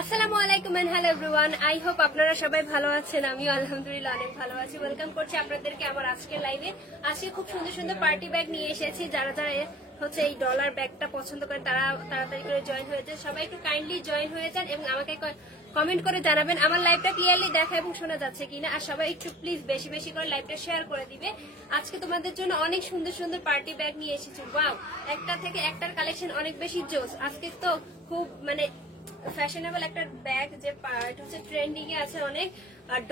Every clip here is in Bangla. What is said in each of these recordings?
আসসালামু আলাইকুম and hello everyone. I hope আপনারা সবাই ভালো আছেন। আমিও আলহামদুলিল্লাহ অনেক ভালো আছি। ওয়েলকাম করছি আপনাদেরকে আমার আজকের লাইভে। আজকে খুব সুন্দর সুন্দর পার্টি ব্যাগ নিয়ে এসেছি। যারা যারা হচ্ছে এই ডলার ব্যাগটা পছন্দ করেন তারা তাড়াতাড়ি করে জয়েন হয়ে যান। সবাই একটু কাইন্ডলি জয়েন হয়ে যান এবং আমাকে কমেন্ট করে জানাবেন আমার লাইভটা ক্লিয়ারলি দেখা এবং শোনা যাচ্ছে কিনা। আর সবাই একটু প্লিজ বেশি বেশি করে লাইভটা শেয়ার করে দিবে। আজকে তোমাদের জন্য অনেক সুন্দর সুন্দর পার্টি ব্যাগ নিয়ে এসেছি। ওয়াও, একটা থেকে একটার কালেকশন অনেক বেশি জোস। আজকে তো খুব ফ্যাশনেবল একটা ব্যাগ, যে এটা হচ্ছে ট্রেন্ডিং এ আছে অনেক,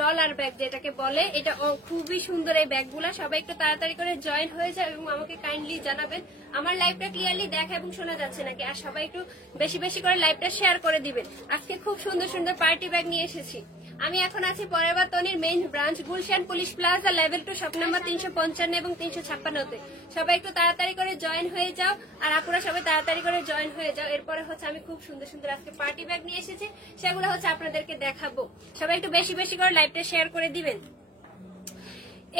ডলার ব্যাগ যেটাকে বলে। এটা খুবই সুন্দর এই ব্যাগগুলা। সবাই একটু তাড়াতাড়ি করে জয়েন হয়ে যায় এবং আমাকে কাইন্ডলি জানাবেন আমার লাইভটা ক্লিয়ারলি দেখা এবং শোনা যাচ্ছে নাকি। আর সবাই একটু বেশি বেশি করে লাইভটা শেয়ার করে দিবেন। আজকে খুব সুন্দর সুন্দর পার্টি ব্যাগ নিয়ে এসেছি। আমি এখন আছি পরেরবার তনির main branch Gulshan police plaza level 2 shop number 355 এবং 356-তে। সবাই একটু তাড়াতাড়ি করে জয়েন হয়ে যাও। আর আপুরা সবাই তাড়াতাড়ি করে জয়েন হয়ে যাও। এরপরে হচ্ছে আমি খুব সুন্দর সুন্দর আজকে পার্টি ব্যাগ নিয়ে এসেছি, সেগুলো হচ্ছে আপনাদেরকে দেখাবো। সবাই একটু বেশি বেশি করে লাইভটা শেয়ার করে দিবেন।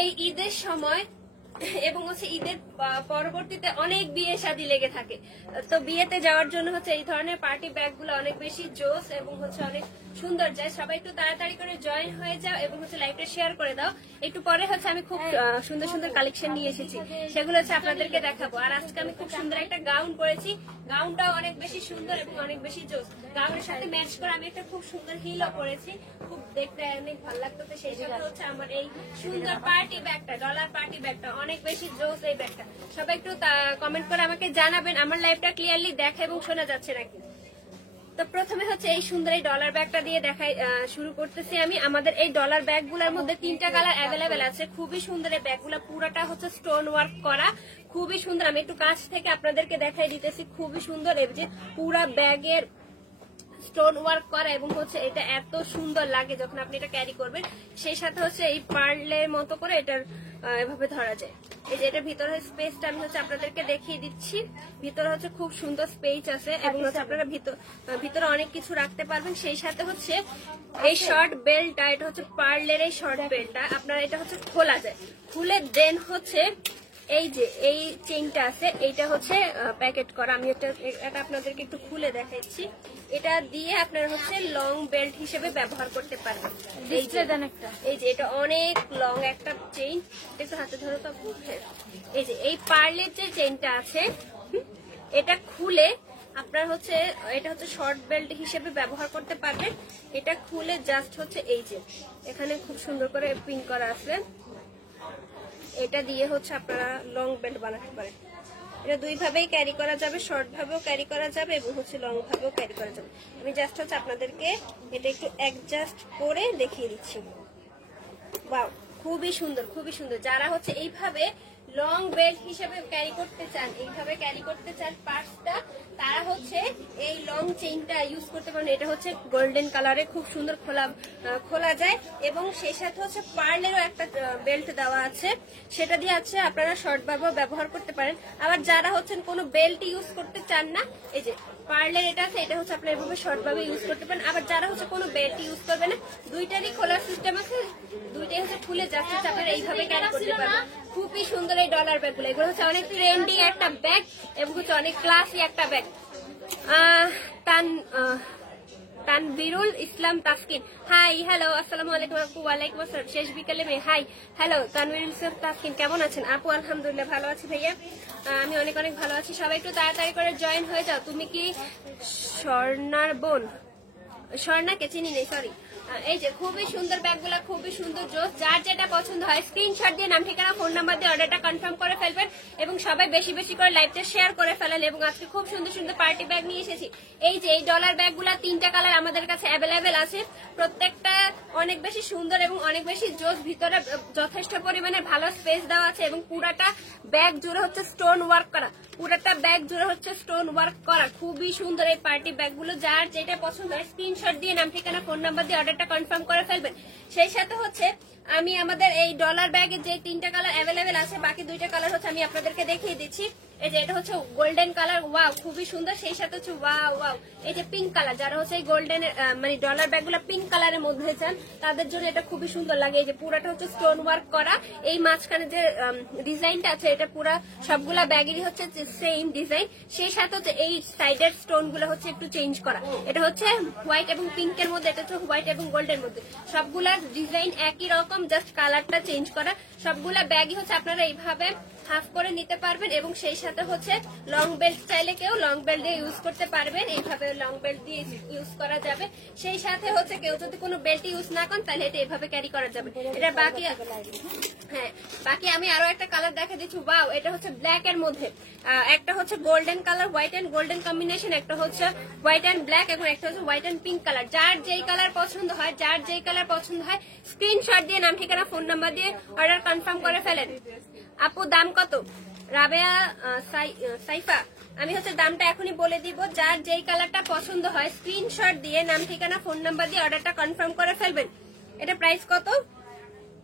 এই ঈদের সময় এবং হচ্ছে ঈদের পরবর্তীতে অনেক বিয়ে শাদী লেগে থাকে। তো বিয়েতে যাওয়ার জন্য হচ্ছে এই ধরনের পার্টি ব্যাগ গুলো অনেক বেশি জোস এবং হচ্ছে অনেক সুন্দর যায়। সবাই একটু তাড়াতাড়ি করে জয়েন হয়ে যাও এবং হচ্ছে লাইভটা শেয়ার করে দাও। একটু পরে হচ্ছে আমি খুব সুন্দর সুন্দর কালেকশন নিয়ে এসেছি, সেগুলো হচ্ছে আপনাদেরকে দেখাবো। আর আজকে আমি খুব সুন্দর একটা গাউন পরেছি। গাউনটাও অনেক বেশি সুন্দর এবং অনেক বেশি জোস। গাউনের সাথে ম্যাচ করে আমি একটা খুব সুন্দর হিলও পরেছি, খুব দেখতে অনেক ভালো লাগতেছে। সেই সাথে হচ্ছে আমার এই সুন্দর পার্টি ব্যাগটা, ডলার পার্টি ব্যাগটা অনেক বেশি জোস এই ব্যাগটা। সবাই একটু কমেন্ট করে আমাকে জানাবেন আমার লাইভটা ক্লিয়ারলি দেখা এবং শোনা যাচ্ছে নাকি। তো প্রথমে হচ্ছে এই সুন্দর এই ডলার ব্যাগটা দিয়ে দেখাই শুরু করতেছি আমি। আমাদের এই ডলার ব্যাগগুলোর মধ্যে 3টা কালার অ্যাভেলেবেল আছে। খুবই সুন্দর এই ব্যাগগুলো, পুরোটা হচ্ছে স্টোন ওয়ার্ক করা, খুবই সুন্দর। আমি একটু কাছ থেকে আপনাদেরকে দেখাই দিতেছি। খুবই সুন্দর এই যে পুরা ব্যাগের স্টোন ওয়ার্ক করা এবং হচ্ছে এটা এত সুন্দর লাগে যখন আপনি এটা ক্যারি করবেন। সেই সাথে হচ্ছে এই পার্লের মতো করে এটার এভাবে ধরা যায়। এই যে এটার ভিতরে স্পেসটা আমি হচ্ছে আপনাদেরকে দেখিয়ে দিচ্ছি। ভিতরে হচ্ছে খুব সুন্দর স্পেস আছে এবং হচ্ছে আপনারা ভিতরে অনেক কিছু রাখতে পারবেন। সেই সাথে হচ্ছে এই শর্ট বেল্টটা, এটা হচ্ছে পার্লের এই শর্ট বেল্টটা, আপনারা এটা হচ্ছে খোলা যায়। খুলে দেন হচ্ছে এই যে এই চেইনটা আছে, এইটা হচ্ছে প্যাকেট করা। আমি এটা আপনাদেরকে একটু খুলে দেখাচ্ছি। এটা দিয়ে আপনারা হচ্ছে লং বেল্ট হিসেবে ব্যবহার করতে পারবেন। এই যে এটা অনেক লং একটা চেইন, একটু হাতে ধরো তো। এই যে এই পার্লের যে চেইনটা আছে, এটা খুলে আপনার হচ্ছে এটা হচ্ছে শর্ট বেল্ট হিসেবে ব্যবহার করতে পারবেন। এটা খুলে জাস্ট হচ্ছে এই যে এখানে খুব সুন্দর করে পিন করা আছে, এটা দিয়ে হচ্ছে আপনারা লং বেল্ট বানাতে পারেন। এটা দুই ভাবেই ক্যারি করা যাবে, শর্ট ভাবেও ক্যারি করা যাবে এবং হচ্ছে লং ভাবেও ক্যারি করা যাবে। আমি জাস্ট হচ্ছে আপনাদেরকে এটা একটু অ্যাডজাস্ট করে দেখিয়ে দিচ্ছি। ওয়াও, খুবই সুন্দর, খুবই সুন্দর। যারা হচ্ছে এইভাবে লং বেল্ট হিসেবে ক্যারি করতে চান, এইভাবে ক্যারি করতে চান পার্সটা, তারা হচ্ছে এই লং চেইনটা ইউজ করতে পারেন। এটা হচ্ছে গোল্ডেন কালারে, খুব সুন্দর খোলা যায় এবং সেই সাথে হচ্ছে পার্লেরও একটা বেল্ট দেওয়া আছে, সেটা দিয়ে আছে আপনারা শর্ট ভাবেও ব্যবহার করতে পারেন। আবার যারা হচ্ছেন কোনো বেল্ট ইউজ করতে চান না, এই যে পার্লের এটা আছে, এটা হচ্ছে আপনারা এভাবে শর্ট ভাবে ইউজ করতে পারেন। আবার যারা হচ্ছে কোনো বেল্ট ইউজ করবে না, দুইটারই খোলার সিস্টেম আছে, দুইটাই হচ্ছে খুলে যাচ্ছে আপনারা এইভাবে ক্যারি করতে পারবেন। খুবই সুন্দর এই ডলার ব্যাগগুলো। এগুলো হচ্ছে অনেক ট্রেন্ডিং একটা ব্যাগ এবং হচ্ছে অনেক ক্লাসি একটা ব্যাগ। তানবিরুল ইসলাম তাসকিন, হাই হ্যালো, আসসালামু আলাইকুম আপু। ওয়ালাইকুম আসসালাম। শেষ বিকেলে হাই হ্যালো তানবিরুল ইসলাম তাসকিন, কেমন আছেন আপু? আলহামদুলিল্লাহ ভালো আছি ভাইয়া, আমি অনেক অনেক ভালো আছি। সবাই একটু তাড়াতাড়ি করে জয়েন হয়ে যাও। তুমি কি স্বর্ণার বোন? স্বর্ণাকে চিনি নেই, সরি। এই যে খুবই সুন্দর ব্যাগগুলা, খুবই সুন্দর জোস। যার যেটা পছন্দ হয় স্ক্রিনশট দিয়ে নাম ঠিকানা ফোন নাম্বার দিয়ে অর্ডারটা কনফার্ম করে ফেলবেন এবং সবাই বেশি বেশি করে লাইভটা শেয়ার করে ফেলেন। এবং আজকে খুব সুন্দর সুন্দর পার্টি ব্যাগ নিয়ে এসেছি। এই যে এই ডলার ব্যাগগুলা 3টা কালার আমাদের কাছে অ্যাভেলেবেল আছে, প্রত্যেকটা অনেক বেশি সুন্দর এবং অনেক বেশি জোস। ভিতরে যথেষ্ট পরিমাণে ভালো স্পেস দেওয়া আছে এবং পুরাটা ব্যাগ জুড়ে হচ্ছে স্টোন ওয়ার্ক করা, পুরাটা ব্যাগ জুড়ে হচ্ছে স্টোন ওয়ার্ক করা। খুবই সুন্দর এই পার্টি ব্যাগগুলো। যার যেটা পছন্দ হয় স্ক্রিনশট দিয়ে নাম ঠিকানা ফোন নাম্বার দিয়ে অর্ডারটা কনফার্ম করে ফেলবেন। সেই সাথে হচ্ছে আমি আমাদের এই ডলার ব্যাগে যে 3টা কালার অ্যাভেলেবেল আছে, বাকি 2টা কালার হচ্ছে আমি আপনাদেরকে দেখিয়ে দিচ্ছি। এই যে এটা হচ্ছে গোল্ডেন কালার, ওয়াও খুবই সুন্দর। সেই সাথে হচ্ছে ওয়াও ওয়াও এই যে পিঙ্ক কালার, যারা হচ্ছে এই গোল্ডেন মানে ডলার ব্যাগগুলো পিঙ্ক কালারের মধ্যে চান তাদের জন্য এটা খুবই সুন্দর লাগে। এই যে পুরাটা হচ্ছে স্টোন ওয়ার্ক করা, এই মাঝখানে যে ডিজাইনটা আছে এটা পুরা সবগুলা ব্যাগেরই হচ্ছে সেম ডিজাইন। সেই সাথে হচ্ছে এই সাইডের স্টোন গুলো হচ্ছে একটু চেঞ্জ করা। এটা হচ্ছে হোয়াইট এবং পিঙ্কের মধ্যে, এটা হচ্ছে হোয়াইট এবং গোল্ডের মধ্যে, সবগুলা ডিজাইন একই রকম, জাস্ট কালারটা চেঞ্জ করা। সবগুলা ব্যাগই হচ্ছে আপনারা এইভাবে হাফ করে নিতে পারবেন এবং সেই সাথে হচ্ছে লং বেল্ট চাইলে কেউ লং বেল্ট দিয়ে ইউজ করতে পারবেন, এইভাবে লং বেল্ট দিয়ে ইউজ করা যাবে। সেই সাথে হচ্ছে কেউ যদি কোনো বেল্ট ইউজ না করেন তাহলে এটা এইভাবে ক্যারি করা যাবে। এটা বাকি, হ্যাঁ বাকি আমি আরো একটা কালার দেখা দিচ্ছি। ওয়াও, এটা হচ্ছে ব্ল্যাক এর মধ্যে, একটা হচ্ছে golden colour, white and golden combination, একটা হচ্ছে হোয়াইট এন্ড ব্ল্যাক এবং একটা হচ্ছে হোয়াইট এন্ড পিঙ্ক কালার। যার যেই কালার পছন্দ হয়, যার যেই কালার পছন্দ হয় স্ক্রিনশট দিয়ে নাম ঠিকানা ফোন নাম্বার দিয়ে অর্ডার কনফার্ম করে ফেলেন। আপু দাম কত? রাবেয়া সাইফা, আমি হচ্ছে দামটা এখনই বলে দিব। যার যেই কালারটা পছন্দ হয় স্ক্রিনশট দিয়ে নাম ঠিকানা ফোন নাম্বার দিয়ে অর্ডারটা কনফার্ম করে ফেলবেন। এটা প্রাইস কত?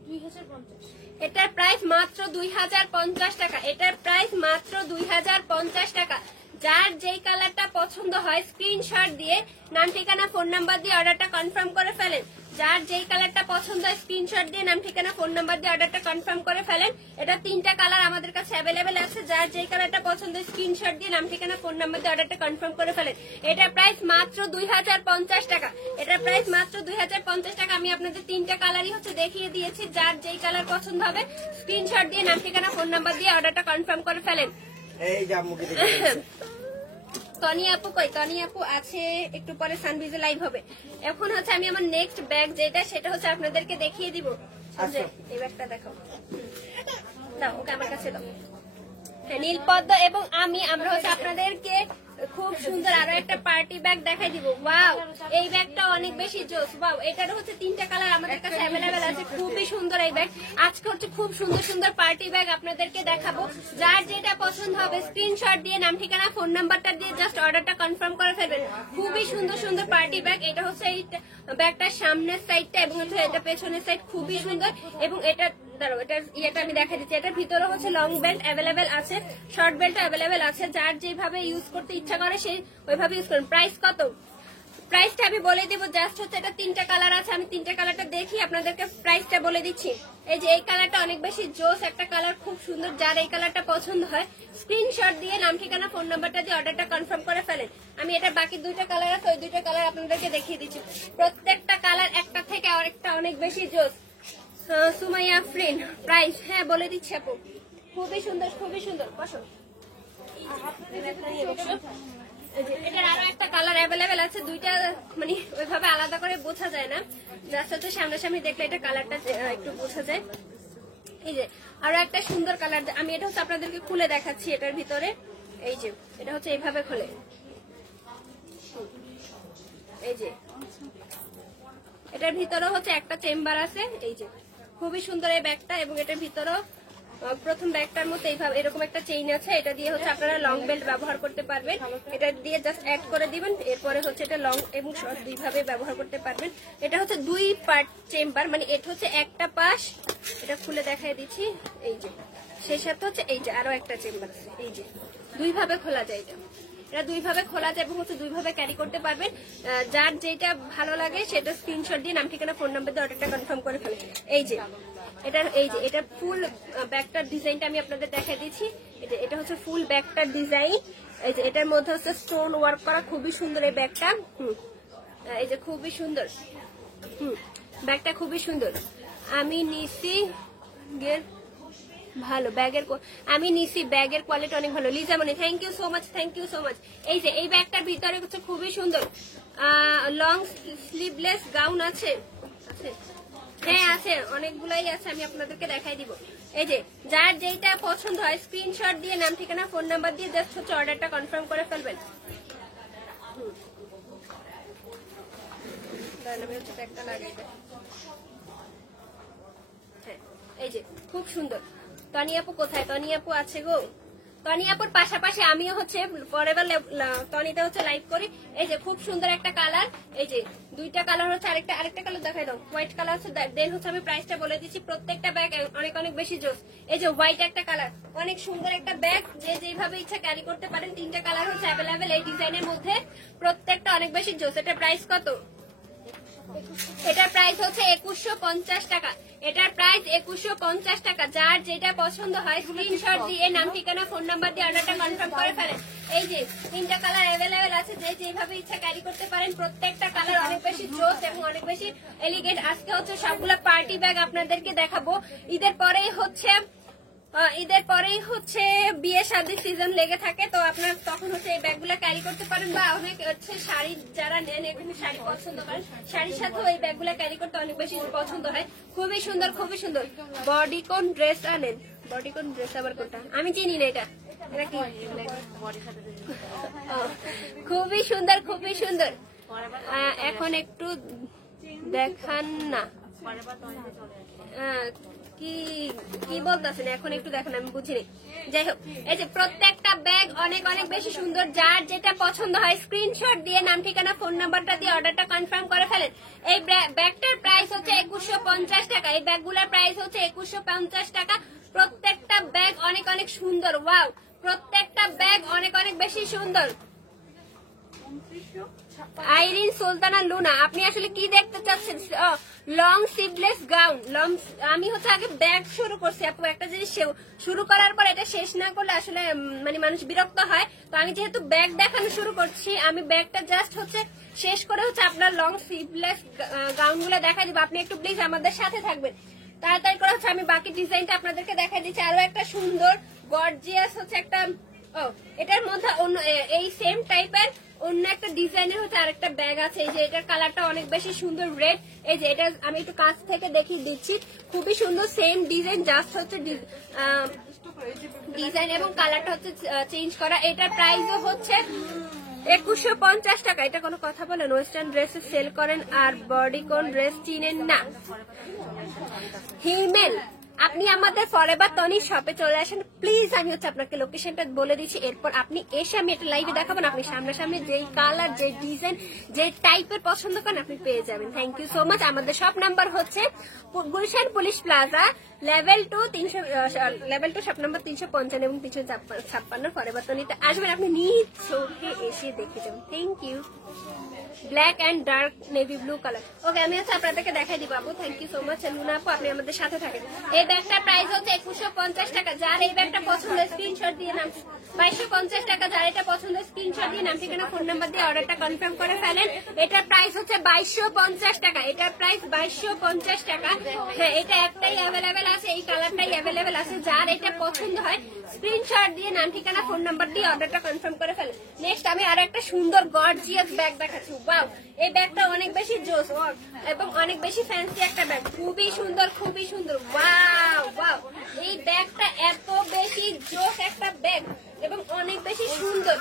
2050। এটার প্রাইস মাত্র 2050 টাকা। এটার প্রাইস মাত্র 2050 টাকা। যার যেই কালারটা পছন্দ হয় স্ক্রিনশট দিয়ে নাম ঠিকানা ফোন নাম্বার দিয়ে অর্ডারটা কনফার্ম করে ফেলেন। যার যেই কালারটা পছন্দ হয় স্ক্রিনশট দিয়ে নাম ঠিকানা ফোন নাম্বার দিয়ে অর্ডারটা কনফার্ম করে ফেলেন। এটা 3টা কালার আমাদের কাছে অ্যাভেলেবেল আছে। যার যেই কালারটা পছন্দ হয় স্ক্রিনশট দিয়ে নাম ঠিকানা ফোন নাম্বার দিয়ে অর্ডারটা কনফার্ম করে ফেলেন। এটা প্রাইস মাত্র 2050 টাকা। এটা প্রাইস মাত্র 2050 টাকা। আমি আপনাদের 3টা কালারই হচ্ছে দেখিয়ে দিয়েছি। যার যেই কালার পছন্দ হবে স্ক্রিনশট দিয়ে নাম ঠিকানা ফোন নাম্বার দিয়ে অর্ডারটা কনফার্ম করে ফেলেন। তনি আপু কই? তনি আপু আছে, একটু পরে সানবিজে লাইভ হবে। এখন হচ্ছে আমি আমার নেক্সট ব্যাগ যেটা, সেটা হচ্ছে আপনাদেরকে দেখিয়ে দিব। এই ব্যাগটা দেখো, দাও ওকে আমার কাছে দাও। নীলপদ্ম এবং আমরা হচ্ছে আপনাদেরকে খুব সুন্দর আরো একটা পার্টি ব্যাগ দেখাই দিব। ওয়াও, এই ব্যাগটা অনেক বেশি জোস। ওয়াও, এটার হচ্ছে 3টা কালার আমাদের কাছে অ্যাভেলেবেল আছে। খুবই সুন্দর এই ব্যাগ। আজকে হচ্ছে খুব সুন্দর সুন্দর পার্টি ব্যাগ আপনাদেরকে দেখাবো। যার যেটা পছন্দ হবে স্ক্রিনশট দিয়ে নাম ঠিকানা ফোন নাম্বারটা দিয়ে জাস্ট অর্ডারটা কনফার্ম করে ফেলবেন। খুবই সুন্দর সুন্দর পার্টি ব্যাগ। এটা হচ্ছে এই ব্যাগটার সামনের সাইডটা এবং হচ্ছে এটা পেছনের সাইড খুবই সুন্দর। এবং এটা দাঁড়াও, এটার ইয়েটা আমি দেখা দিচ্ছি। এটার ভিতরে হচ্ছে লং বেল্ট অ্যাভেলেবেল আছে, শর্ট বেল্ট অ্যাভেলেবেল আছে। যার যেভাবে ইউজ করতে ইচ্ছা করে সেই ওইভাবে ইউজ করেন। প্রাইস কত? প্রাইসটা আমি বলে দিব। জাস্ট হচ্ছে এটা 3টা কালার আছে, আমি 3টা কালারটা দেখি আপনাদেরকে প্রাইসটা বলে দিচ্ছি। এই যে এই কালারটা অনেক বেশি জোস একটা কালার, খুব সুন্দর। যার এই কালারটা পছন্দ হয় স্ক্রিনশট দিয়ে নাম ঠিকানা ফোন নাম্বারটা দিয়ে অর্ডারটা কনফার্ম করে ফেলেন। আমি এটা বাকি 2টা কালার আছে, ওই 2টা কালার আপনাদেরকে দেখিয়ে দিচ্ছি। প্রত্যেকটা কালার একটা থেকে আরেকটা অনেক বেশি জোস। সুমাইয়া আফরিন, প্রাইস হ্যাঁ বলে দিচ্ছি আপু। খুবই সুন্দর, খুবই সুন্দর। বসো। এটার আরো একটা কালার অ্যাভেলেবেল আছে। 2টা মানে ওইভাবে আলাদা করে বোঝা যায় না, জাস্ট হচ্ছে সামনাসামনি দেখলে এটা কালারটা একটু বোঝা যায়। এই যে আরো একটা সুন্দর কালার, আমি এটা হচ্ছে আপনাদেরকে খুলে দেখাচ্ছি। এটার ভিতরে এই যে এটা হচ্ছে এইভাবে খোলে, এই যে এটার ভিতরে হচ্ছে একটা চেম্বার আছে। এই যে খুবই সুন্দর এই ব্যাগটা। এবং এটার ভিতরেও প্রথম ব্যাগটার মধ্যে এইভাবে এরকম একটা চেইন আছে। এটা দিয়ে হচ্ছে আপনারা লং বেল্ট ব্যবহার করতে পারবেন। এটা দিয়ে জাস্ট অ্যাড করে দিবেন। এরপরে হচ্ছে এটা লং এবং শর্ট দুইভাবে ব্যবহার করতে পারবেন। এটা হচ্ছে 2 পার্ট চেম্বার, মানে এটা হচ্ছে একটা পাশ। এটা খুলে দেখাই দিচ্ছি। এই যে সেই সাথে হচ্ছে এই যে আরো একটা চেম্বার আছে। এই যে 2ভাবে খোলা যায়। এটা 2ভাবে খোলা যায় এবং হচ্ছে 2ভাবে ক্যারি করতে পারবেন। যার যেটা ভালো লাগে সেটা স্ক্রিনশট দিয়ে নাম ঠিকানা ফোন নাম্বার দিয়ে অর্ডারটা কনফার্ম করে ফেলেন। এই যে এটা ফুল ব্যাগটার ডিজাইনটা আমি আপনাদের দেখাই দিচ্ছি। এটা হচ্ছে ফুল ব্যাগটার ডিজাইন। এই যে এটার মধ্যে হচ্ছে স্টোন ওয়ার্ক করা, খুবই সুন্দর এই ব্যাগটা। এই যে খুবই সুন্দর, ব্যাগটা খুবই সুন্দর। আমি নিছি ভালো ব্যাগের, আমি নিছি ব্যাগের কোয়ালিটি অনেক ভালো। Liza Moni, thank you so much, thank you so much. এই যে এই ব্যাগটার ভিতরে হচ্ছে খুবই সুন্দর লং স্লিভলেস গাউন আছে। হ্যাঁ আছে, অনেকগুলাই আছে, আমি আপনাদেরকে দেখাই দিব। এই যে যার যেটা পছন্দ হয় স্ক্রিনশট দিয়ে নাম ঠিকানা ফোন নাম্বার দিয়ে জাস্ট হচ্ছে অর্ডারটা কনফার্ম করে ফেলবেন। এই যে খুব সুন্দর। তনি আপু কোথায়? তনি আপু আছে গো। টনি আপুর পাশাপাশি আমিও হচ্ছে ফরএভার টনিতে হচ্ছে লাইভ করি। এই যে খুব সুন্দর একটা কালার, এই যে দুইটা কালার হচ্ছে, আরেকটা কালার দেখাই দাও, হোয়াইট কালার হচ্ছে। দেন হচ্ছে আমি প্রাইসটা বলে দিচ্ছি, প্রত্যেকটা ব্যাগ অনেক অনেক বেশি জোস। এই যে হোয়াইট একটা কালার, অনেক সুন্দর একটা ব্যাগ, যে যেভাবে ইচ্ছা ক্যারি করতে পারেন। 3টা কালার হচ্ছে অ্যাভেলেবেল এই ডিজাইনের মধ্যে, প্রত্যেকটা অনেক বেশি জোস। এটা প্রাইস কত? এটার প্রাইস হচ্ছে 2150 টাকা। এটার প্রাইস 2150 টাকা। যার যেটা পছন্দ হয় স্ক্রিনশট দিয়ে নাম ঠিকানা ফোন নাম্বার দিয়ে অর্ডারটা কনফার্ম করে ফেলেন। এই যে 3টা কালার অ্যাভেলেবেল আছে, যে যেভাবে ইচ্ছা ক্যারি করতে পারেন। প্রত্যেকটা কালার অনেক বেশি জোস এবং অনেক বেশি এলিগেন্ট। আজকে হচ্ছে সবগুলো পার্টি ব্যাগ আপনাদেরকে দেখাবো। ঈদের পরেই হচ্ছে বিয়ে শাদীর সিজন লেগে থাকে, তো আপনার তখন হচ্ছে এই ব্যাগগুলো ক্যারি করতে পারেন। বা অনেক হচ্ছে শাড়ি যারা নেন, এখানে শাড়ি পছন্দ করেন, শাড়ির সাথেও এই ব্যাগগুলো ক্যারি করতে অনেক বেশি পছন্দ হয়। খুবই সুন্দর, খুবই সুন্দর। বডিকন ড্রেস আনেন, বডিকন ড্রেস আবার কোনটা আমি চিনি না, এটা কি? খুবই সুন্দর, খুবই সুন্দর। এখন একটু দেখান না, কি কি বলতেছেন এখন একটু দেখেন, আমি বুঝিনি। যাই হোক, এই যে প্রত্যেকটা ব্যাগ অনেক অনেক বেশি সুন্দর। যার যেটা পছন্দ হয় স্ক্রিনশট দিয়ে নাম ঠিকানা ফোন নাম্বারটা দিয়ে অর্ডারটা কনফার্ম করে ফেলেন। এই ব্যাগটার প্রাইস হচ্ছে 2150 টাকা। এই ব্যাগগুলোর প্রাইস হচ্ছে 2150 টাকা। প্রত্যেকটা ব্যাগ অনেক অনেক সুন্দর। ওয়াও, প্রত্যেকটা ব্যাগ অনেক অনেক বেশি সুন্দর। আইরিন সুলতানা লুনা, আপনি আসলে কি দেখতে চাচ্ছেন? Long sleeveless gown. আমি হচ্ছে আগে ব্যাগ শুরু করছি আপু। একটা জিনিস শুরু করার পর এটা শেষ না করলে আসলে মানে মানুষ বিরক্ত হয়। তো আমি যেহেতু ব্যাগ দেখানো শুরু করছি, আমি ব্যাগটা জাস্ট হচ্ছে শেষ করে হচ্ছে আপনার লং স্লিভলেস গাউন গুলো দেখাই দিব। আপনি একটু প্লিজ আমাদের সাথে থাকবেন। তাড়াতাড়ি করে হচ্ছে আমি বাকি ডিজাইনটা আপনাদেরকে দেখাই দিচ্ছি। আরো একটা সুন্দর গর্জিয়াস হচ্ছে একটা, এটার মধ্যে এই সেম টাইপের অন্য একটা ডিজাইনের হচ্ছে আরেকটা ব্যাগ আছে। এই যে এটার কালারটা অনেক বেশি সুন্দর রেড। এই যে এটা আমি একটু কাছ থেকে দেখিয়ে দিচ্ছি, খুবই সুন্দর সেম ডিজাইন, জাস্ট হচ্ছে ডিজাইন এবং কালারটা হচ্ছে চেঞ্জ করা। এটার প্রাইসও হচ্ছে 2150 টাকা। এটা কোনো কথা বলেন? ওয়েস্টার্ন ড্রেস সেল করেন আর বডিকন ড্রেস চিনেন না? হিমেল, আপনি আমাদের ফরএভার টনি শপে চলে আসেন প্লিজ। আমি হচ্ছে আপনাকে লোকেশনটা বলে দিচ্ছি, এরপর আপনি এসে আমি এটা লাইভে দেখাবো। আপনি সামনাসামনি যেই কালার, যে ডিজাইন, যে টাইপের পছন্দ করেন আপনি পেয়ে যাবেন। Thank you so much. আমাদের শপ নাম্বার হচ্ছে Gulshan police plaza, level 2 shop number 355 এবং 356 ফরএভার টনিতে আসবেন। আপনি নিজ চোখে এসে দেখে যাবেন। Thank you. Black and dark navy blue colour. Okay, আমি হচ্ছে আপনাদেরকে দেখাই দিব আপু। Thank you so much Luna আপু, আপনি আমাদের সাথে থাকেন। এই ব্যাগটার প্রাইস হচ্ছে 2150 টাকা। যার এই ব্যাগটা পছন্দ স্ক্রিনশট দিয়ে নাম, 2250 টাকা। যার এটা পছন্দ স্ক্রিনশট দিয়ে নাম ঠিকানা ফোন নাম্বার দিয়ে অর্ডারটা কনফার্ম করে ফেলেন। এটার প্রাইস হচ্ছে 2250 টাকা। এটার প্রাইস 2250 টাকা। হ্যাঁ, এটা একটাই অ্যাভেলেবেল আছে, এই কালারটাই অ্যাভেলেবেল আছে। যার এটা পছন্দ হয় স্ক্রিনশট দিয়ে নাম ঠিকানা ফোন নাম্বার দিয়ে অর্ডারটা কনফার্ম করে ফেলেন। নেক্সট আমি আরো একটা সুন্দর গর্জিয়াস ব্যাগ দেখাচ্ছি। ওয়াও, এই ব্যাগটা অনেক বেশি জোস এবং অনেক বেশি ফ্যান্সি একটা ব্যাগ। খুবই সুন্দর, খুবই সুন্দর। ওয়াও ওয়াও, এই ব্যাগটা এত বেশি জোস একটা ব্যাগ এবং অনেক বেশি সুন্দর।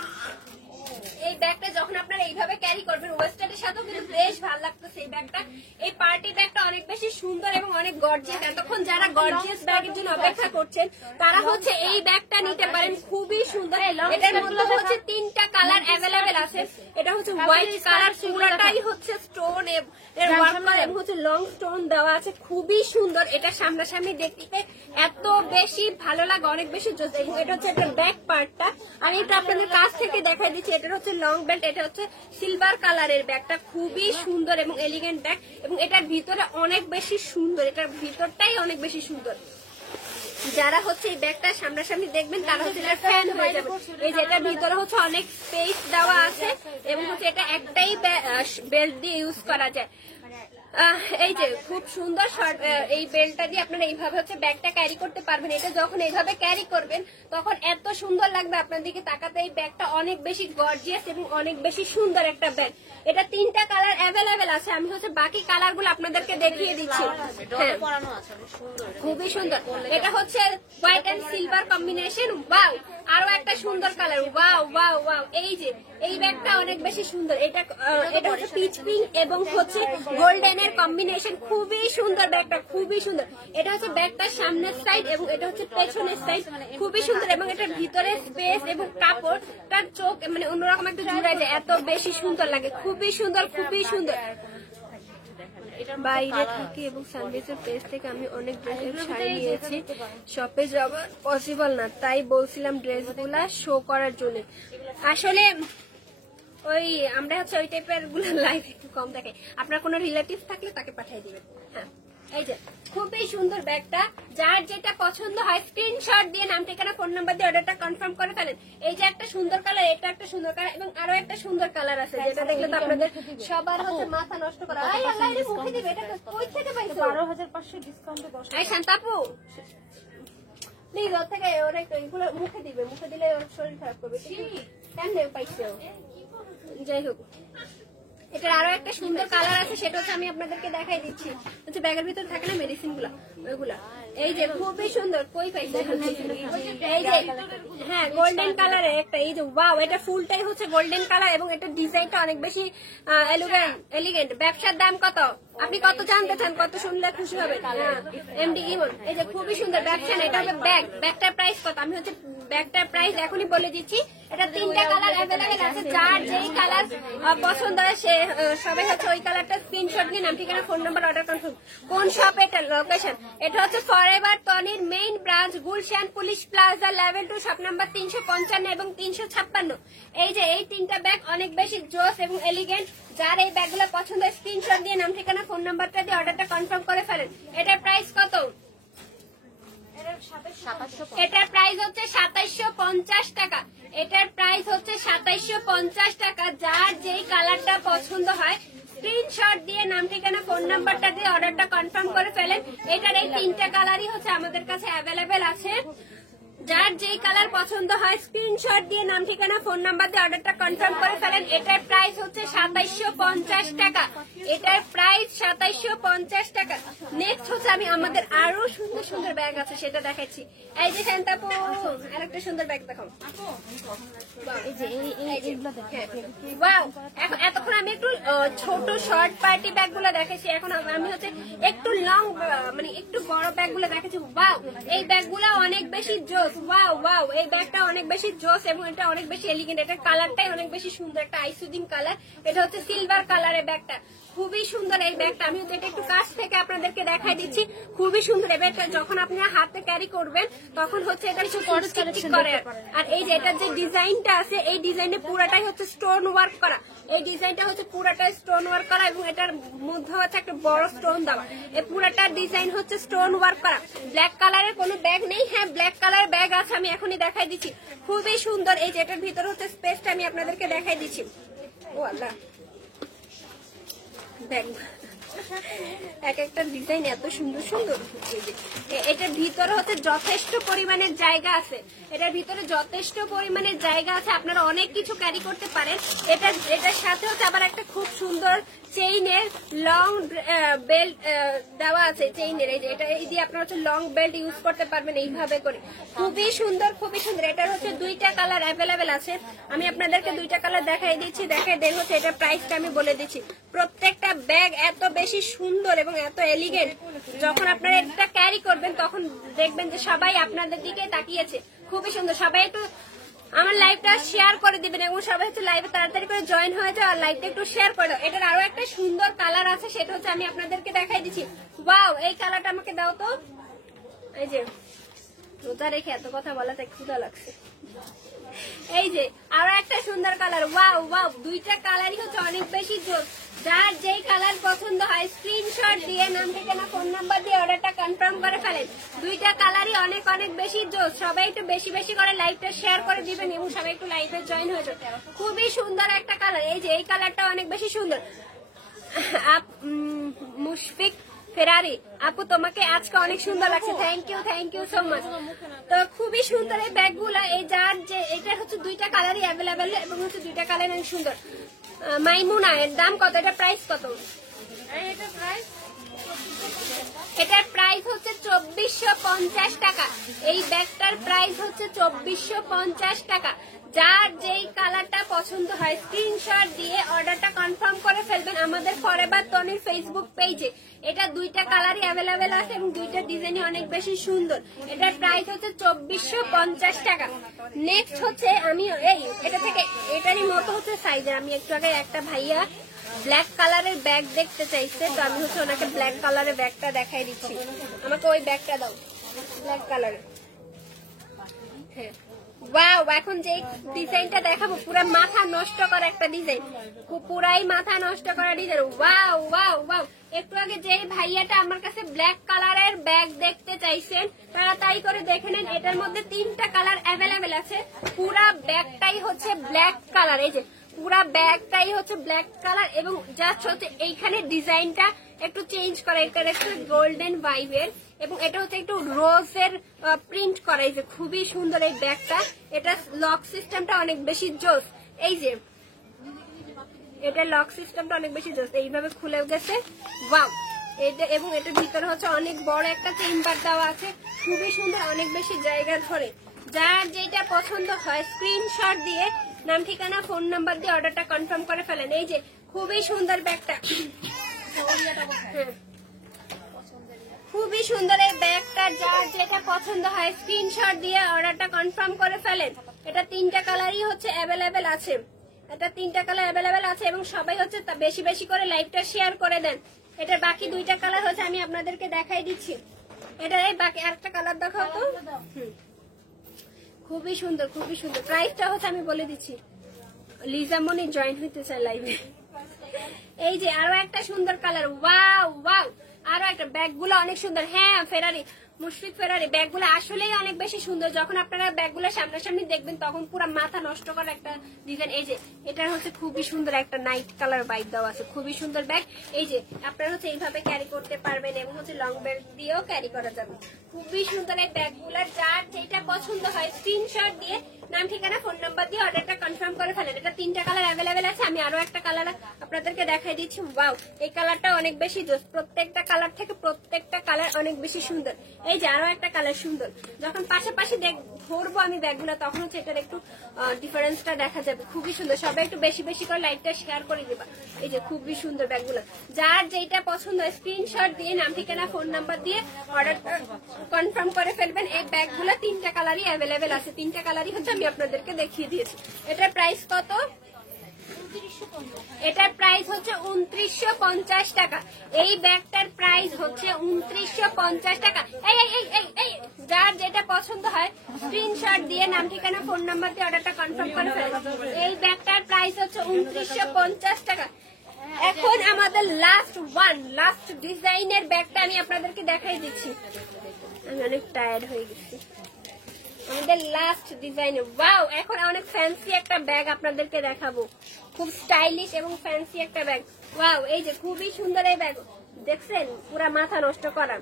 এই ব্যাগটা যখন আপনারা এইভাবে ক্যারি করবেন ওয়েস্টার্নের সাথেও কিন্তু বেশ ভালো লাগতেছে এই ব্যাগটা। এই পার্টি ব্যাগটা অনেক বেশি সুন্দর এবং অনেক গর্জিয়াস। এতক্ষণ যারা গর্জিয়াস ব্যাগের জন্য অপেক্ষা করছেন তারা হচ্ছে এই ব্যাগটা নিতে পারেন, খুবই সুন্দর। এটার মধ্যে হচ্ছে 3টা কালার অ্যাভেলেবেল আছে। এটা হচ্ছে হোয়াইট কালার, পুরোটাই হচ্ছে স্টোন এর ওয়ার্ক করা এবং হচ্ছে লং স্টোন দেওয়া আছে, খুবই সুন্দর। এটা সামনাসামনি দেখতে এত বেশি ভালো লাগে, অনেক বেশি জোস। এটা হচ্ছে একটা ব্যাক পার্টটা, আমি এটা আপনাদের কাছ থেকে দেখাই দিচ্ছি। এটা হচ্ছে লং বেল্ট, এটা হচ্ছে সিলভার কালারের ব্যাগটা, খুবই সুন্দর এবং এলিগেন্ট ব্যাগ এবং এটার ভিতরে অনেক বেশি সুন্দর, এটার ভিতরটাই অনেক বেশি সুন্দর। যারা হচ্ছে এই ব্যাগটা সামনাসামনি দেখবেন তারা হচ্ছে এটা ফ্যান হয়ে যাবে। এই যে এটার ভিতরে হচ্ছে অনেক স্পেস দেওয়া আছে এবং হচ্ছে এটা একটাই বেল্ট দিয়ে ইউজ করা যায়। এই যে খুব সুন্দর শর্ট, এই বেল্টটা দিয়ে আপনারা এইভাবে হচ্ছে ব্যাগটা ক্যারি করতে পারবেন। এটা যখন এইভাবে ক্যারি করবেন তখন এত সুন্দর লাগবে আপনার দিকে তাকাতে। এই ব্যাগটা অনেক বেশি গর্জিয়াস এবং অনেক বেশি সুন্দর একটা ব্যাগ। এটা 3টা কালার অ্যাভেলেবেল আছে, আমি হচ্ছে বাকি কালার গুলো আপনাদেরকে দেখিয়ে দিচ্ছি। খুবই সুন্দর। এটা হচ্ছে white and silver combination. Wow, আরো একটা সুন্দর কালার। ওয়াও ওয়াও ওয়াও, এই যে এই ব্যাগটা অনেক বেশি সুন্দর। এটা এটা হচ্ছে পিচ পিঙ্ক এবং হচ্ছে গোল্ডেন এর কম্বিনেশন, খুবই সুন্দর ব্যাগটা, খুবই সুন্দর। এটা হচ্ছে ব্যাগটার সামনের সাইড এবং এটা হচ্ছে পেছনের সাইড, খুবই সুন্দর। এবং এটার ভিতরে স্পেস এবং কাপড় তার চোখ মানে অন্যরকম একটা জুড়ে যায়, এত বেশি সুন্দর লাগে, খুবই সুন্দর, খুবই সুন্দর। বাইরে থেকে এবং সানডেসের পেজ থেকে আমি অনেক ড্রেসের শাড়ি নিয়েছি, শপে যাওয়া পসিবল না, তাই বলছিলাম ড্রেসগুলা শো করার জন্য। আসলে ওই আমরা হচ্ছে ওই টাইপের গুলো লাইভ একটু কম দেখে। আপনার কোনো রিলেটিভ থাকলে তাকে পাঠিয়ে দিবেন। হ্যাঁ, এই যে খুবই সুন্দর ব্যাগটা, যার যেটা পছন্দ হয় স্ক্রিনশট দিয়ে নাম ঠিকানা ফোন নাম্বার দিয়ে অর্ডারটা কনফার্ম করে ফেলেন। এই যে একটা সুন্দর কালার, এটা একটা সুন্দর কালার এবং আরো একটা সুন্দর কালার আছে যেটা দেখলে তো আপনাদের সবার হচ্ছে মাথা নষ্ট করা। আই আল্লাহ রে, মুখে দিবে, এটা কই থেকে পাইছো? 12,500 ডিসকাউন্টে 10। এই শান্তাপু প্লিজ ওর থেকে ওরা একটু এগুলো মুখে দিবে, মুখে দিলে ওর শরীর খারাপ করবে। কেমনে পাইছো? যাই হোক, এটার আরো একটা সুন্দর কালার আছে, সেটা হচ্ছে আমি আপনাদেরকে দেখাই দিচ্ছি। হচ্ছে ব্যাগের ভিতরে থাকে না মেডিসিন গুলা, ওইগুলা। এই যে খুবই সুন্দর, কই পাইছে? এই যে হ্যাঁ, গোল্ডেন কালারের একটা, এই যে ওয়াও, এটা ফুলটাই হচ্ছে গোল্ডেন কালার এবং এটা ডিজাইনটা অনেক বেশি এলিগেন্ট। ব্যবসার দাম কত? আপনি কত জানতে চান? কত শুনলে খুশি হবেন? এমডি ইমন, এই যে খুবই সুন্দর ব্যবসা। এটা হবে ব্যাগ। ব্যাগটার প্রাইস কত? আমি হচ্ছে ব্যাগটার প্রাইস এখনই বলে দিচ্ছি। এটা 3টা কালার অ্যাভেলেবেল আছে, যার যেই কালার পছন্দ হয় সে সবাই হচ্ছে ওই কালারটা স্ক্রিনশট নিয়ে নাম ঠিকানা ফোন নাম্বার অর্ডার কনফার্ম। কোন শপ? এটা লোকেশন, এটা হচ্ছে ফরএভার তনির main branch, Gulshan police plaza level 2, shop number 355 এবং 356। এই যে এই 3টা ব্যাগ অনেক বেশি জোস এবং এলিগেন্ট। যার এই ব্যাগগুলো পছন্দ হয় স্ক্রিনশট দিয়ে নাম ঠিকানা ফোন নাম্বারটা দিয়ে অর্ডারটা কনফার্ম করে ফেলেন। এটার প্রাইস কত? এটার প্রাইস হচ্ছে 2750 টাকা। এটার প্রাইস হচ্ছে 2750 টাকা। যার যেই কালারটা পছন্দ হয় স্ক্রিনশট দিয়ে নাম ঠিকানা ফোন নাম্বারটা দিয়ে অর্ডারটা কনফার্ম করে ফেলেন। এটার এই 3টা কালারই হচ্ছে আমাদের কাছে অ্যাভেলেবেল আছে। যার যেই কালার পছন্দ হয় স্ক্রিনশট দিয়ে নাম ঠিকানা ফোন নাম্বার দিয়ে অর্ডারটা কনফার্ম করে ফেলেন। এটার প্রাইস হচ্ছে 2750 টাকা। এটার প্রাইস 2750 টাকা। নেক্সট হচ্ছে আমি আমাদের আরো সুন্দর সুন্দর ব্যাগ আছে সেটা দেখাচ্ছি। এই যে শান্তাপু আরেকটা সুন্দর ব্যাগ দেখাও। ওয়াও, এতক্ষণ আমি একটু ছোট শর্ট পার্টি ব্যাগ গুলো দেখেছি, এখন আমি হচ্ছে একটু লং মানে একটু বড় ব্যাগ গুলো দেখেছি। ওয়াও, এই ব্যাগ গুলো অনেক বেশি জোস। ওয়াও ওয়াও, এই ব্যাগটা অনেক বেশি জোস এবং এটা অনেক বেশি এলিগেন্ট। এটার কালারটাই অনেক বেশি সুন্দর, একটা আইসুদিন কালার। এটা হচ্ছে সিলভার কালারের ব্যাগটা, খুবই সুন্দর এই ব্যাগটা। আমি এটা একটু কাছ থেকে আপনাদেরকে দেখাই দিচ্ছি, খুবই সুন্দর। এই ব্যাগটা যখন আপনি হাতে ক্যারি করবেন তখন হচ্ছে এটা চিকচিক করে। আর এই যে এটার যে ডিজাইনটা আছে, এই ডিজাইনে পুরাটাই হচ্ছে স্টোন ওয়ার্ক করা। এই ডিজাইনটা হচ্ছে পুরাটাই স্টোন ওয়ার্ক করা এবং এটার মধ্যে হচ্ছে একটা বড় স্টোন দেওয়া। এই পুরাটা ডিজাইন হচ্ছে স্টোন ওয়ার্ক করা। ব্ল্যাক কালারের কোনো ব্যাগ নেই। হ্যাঁ, ব্ল্যাক কালারের ব্যাগ আছে, আমি এখনই দেখাই দিচ্ছি, খুবই সুন্দর। এই যে এটার ভিতরে হচ্ছে স্পেসটা আমি আপনাদেরকে দেখাই দিচ্ছি। ও আল্লাহ, দেখ এক একটা ডিজাইন এত সুন্দর সুন্দর। এটার ভিতরে হচ্ছে যথেষ্ট পরিমাণের জায়গা আছে, এটার ভিতরে যথেষ্ট পরিমাণের জায়গা আছে, আপনারা অনেক কিছু ক্যারি করতে পারেন। এটার সাথে হচ্ছে আবার একটা খুব সুন্দর চেইনের লং বেল্ট দেওয়া আছে। চেইনের এই যে এটা এই দিয়ে আপনারা হচ্ছে লং বেল্ট ইউজ করতে পারবেন এইভাবে করে, খুবই সুন্দর, খুবই সুন্দর। এটার হচ্ছে 2টা কালার অ্যাভেলেবেল আছে, আমি আপনাদেরকে 2টা কালার দেখাই দিচ্ছি। দেখাই দেন হচ্ছে এটার প্রাইসটা আমি বলে দিচ্ছি। প্রত্যেকটা ব্যাগ এত বেশি সুন্দর এবং এত এলিগেন্ট, যখন আপনারা এটা ক্যারি করবেন তখন দেখবেন যে সবাই আপনাদের দিকে তাকিয়েছে, খুবই সুন্দর। সবাই একটু আমার লাইভটা শেয়ার করে দিবেন এবং সবাই হচ্ছে লাইভে তাড়াতাড়ি করে জয়েন হয়ে যাও আর লাইভটা একটু শেয়ার করে দাও। এটার আরো একটা সুন্দর কালার আছে, সেটা হচ্ছে আমি আপনাদেরকে দেখাই দিচ্ছি। ওয়াও, এই কালারটা আমাকে দাও তো। এই যে রোজা রেখে এত কথা বলাতে ক্ষুধা লাগছে। এই যে আরো একটা সুন্দর কালার। ওয়াও ওয়াও, 2টা কালারই হচ্ছে অনেক বেশি জোর। যার যেই কালার পছন্দ হয় স্ক্রিনশট দিয়ে নাম ঠিকানা ফোন নাম্বার দিয়ে অর্ডারটা কনফার্ম করে ফেলেন। 2টা কালারই অনেক অনেক বেশি জোর। সবাই একটু বেশি বেশি করে লাইভটা শেয়ার করে দিবেন এবং সবাই একটু লাইভে জয়েন হয়ে যাবে। খুবই সুন্দর একটা কালার। এই যে এই কালারটা অনেক বেশি সুন্দর। মুশফিক ফেরারি আপু, তোমাকে আজকে অনেক সুন্দর লাগছে, থ্যাংক ইউ সো মাচ। তো খুবই সুন্দর এই ব্যাগগুলো। এই যার যে এটা হচ্ছে 2টা কালারই অ্যাভেলেবেল এবং হচ্ছে 2টা কালার অনেক সুন্দর। মাইমুনা, এর দাম কত? এটা প্রাইস কত? এটা প্রাইস এটার প্রাইস হচ্ছে 2450 টাকা। এই ব্যাগটার প্রাইস হচ্ছে 2450 টাকা। যার যেই কালারটা পছন্দ হয় স্ক্রিনশট দিয়ে অর্ডারটা কনফার্ম করে ফেলবেন আমাদের ফরএভার তনির ফেসবুক পেজে। এটা দুইটা কালারই অ্যাভেলেবেল আছে এবং দুইটা ডিজাইনই অনেক বেশি সুন্দর। এটার প্রাইস হচ্ছে 2450 টাকা। নেক্সট হচ্ছে আমি এটা থেকে এটারই মতো হচ্ছে সাইজের, আমি একটু আগে একটা ভাইয়া ব্ল্যাক কালারের ব্যাগ দেখতে চাইছে, তো আমি হচ্ছে ওনাকে ব্ল্যাক কালারের ব্যাগটা দেখাই দিচ্ছি। আমাকে ওই ব্যাগটা দাও, ব্ল্যাক কালারের। হ্যাঁ, ওয়াও, এখন যে ডিজাইনটা দেখাবো পুরো মাথা নষ্ট করা একটা ডিজাইন, পুরাই মাথা নষ্ট করা ডিজাইন। Wow wow wow. একটু আগে যে ভাইয়াটা আমার কাছে ব্ল্যাক কালারের ব্যাগ দেখতে চাইছেন তাড়াতাড়ি করে দেখে নেন, এটার মধ্যে 3টা কালার অ্যাভেলেবেল আছে। পুরা ব্যাগটাই হচ্ছে ব্ল্যাক কালার, এই যে পুরা ব্যাগটাই হচ্ছে ব্ল্যাক কালার এবং জাস্ট হচ্ছে এইখানে ডিজাইনটা একটু চেঞ্জ করা, এটা একটু গোল্ডেন ভাইবের এবং এটা হচ্ছে একটু রোজের প্রিন্ট করা। এই যে খুবই সুন্দর এই ব্যাগটা, এটা লক সিস্টেমটা অনেক বেশি জোস। এই যে এটা লক সিস্টেমটা অনেক বেশি জোস, এইভাবে খুলে গেছে। ওয়াও, এটা এবং এটার ভিতরে হচ্ছে অনেক বড় একটা চেম্বার দেওয়া আছে, খুবই সুন্দর, অনেক বেশি জায়গা ধরে। যার যেটা পছন্দ হয় স্ক্রিনশট দিয়ে নাম ঠিকানা ফোন নাম্বার দিয়ে অর্ডারটা কনফার্ম করে ফেলেন। এই যে খুবই সুন্দর ব্যাগটা, খুবই সুন্দর এই ব্যাগটা। যার যেটা পছন্দ হয় স্ক্রিনশট দিয়ে অর্ডারটা কনফার্ম করে ফেলেন। এটা 3টা কালারই হচ্ছে অ্যাভেলেবেল আছে, এটা 3টা কালার অ্যাভেলেবেল আছে এবং সবাই হচ্ছে বেশি বেশি করে লাইভটা শেয়ার করে দেন। এটার বাকি 2টা কালার হচ্ছে আমি আপনাদেরকে দেখাই দিচ্ছি। এটা এই বাকি আরেকটা কালার দেখাও তো। খুবই সুন্দর, খুবই সুন্দর। প্রাইসটা হচ্ছে আমি বলে দিচ্ছি, লিজামনি জয়েন হইতে চাই লাইভে। এই যে আরো একটা সুন্দর কালার, ওয়াও ওয়াও, আরো একটা। ব্যাগগুলো অনেক সুন্দর। হ্যাঁ, ফেরারি, মুশফিক ফেরারি ব্যাগগুলো আসলেই অনেক বেশি সুন্দর। যখন আপনারা ব্যাগগুলো সামনাসামনি দেখবেন তখন পুরো মাথা নষ্ট করা একটা ডিজাইন। এই যে এটা হচ্ছে খুবই সুন্দর একটা নাইট কালার বাইক দেওয়া আছে, খুবই সুন্দর ব্যাগ। এই যে আপনারা হচ্ছে এইভাবে ক্যারি করতে পারবেন এবং হচ্ছে লং বেল্ট দিয়েও ক্যারি করা যাবে। খুবই সুন্দর এই ব্যাগগুলো। যার যেটা পছন্দ হয় স্ক্রিনশট দিয়ে নাম ঠিকানা ফোন নাম্বার দিয়ে অর্ডারটা কনফার্ম করে ফেলেন। এটা 3টা কালার অ্যাভেলেবেল আছে, আমি আরো একটা কালার আপনাদেরকে দেখাই দিচ্ছি। ওয়াও, এই কালারটা অনেক বেশি জোস। প্রত্যেকটা কালার থেকে প্রত্যেকটা কালার অনেক বেশি সুন্দর। এই যে আরো একটা কালার সুন্দর। যখন পাশাপাশি ধরবো আমি ব্যাগগুলো তখন হচ্ছে এটার একটু ডিফারেন্সটা দেখা যাবে। খুবই সুন্দর, সবাই একটু বেশি বেশি করে লাইভটা শেয়ার করে দিবা। এই যে খুবই সুন্দর ব্যাগগুলো। যার যেটা পছন্দ স্ক্রিনশট দিয়ে নাম ঠিকানা ফোন নাম্বার দিয়ে অর্ডারটা কনফার্ম করে ফেলবেন। এই ব্যাগগুলো 3টা কালারই অ্যাভেলেবেল আছে, 3টা কালারই হচ্ছে আমি আপনাদেরকে দেখিয়ে দিয়েছি। এটার প্রাইস কত? এটার প্রাইস হচ্ছে 2950 টাকা। এই ব্যাগটার প্রাইস হচ্ছে 2950 টাকা। এই এই এই এই যার যেটা পছন্দ হয় স্ক্রিনশট দিয়ে নাম ঠিকানা ফোন নাম্বার দিয়ে অর্ডারটা কনফার্ম করে ফেলুন। এই ব্যাগটার প্রাইস হচ্ছে 2950 টাকা। এখন আমাদের লাস্ট ডিজাইনের ব্যাগটা আমি আপনাদেরকে দেখাই দিচ্ছি। আমি অনেক টায়ার্ড হয়ে গেছি। আমাদের লাস্ট ডিজাইন, ওয়াও, এখন অনেক ফ্যান্সি একটা ব্যাগ আপনাদেরকে দেখাবো। খুব স্টাইলিশ এবং ফ্যান্সি একটা ব্যাগ। ওয়াও, এই যে খুবই সুন্দর এই ব্যাগ, দেখছেন পুরা মাথা নষ্ট করা।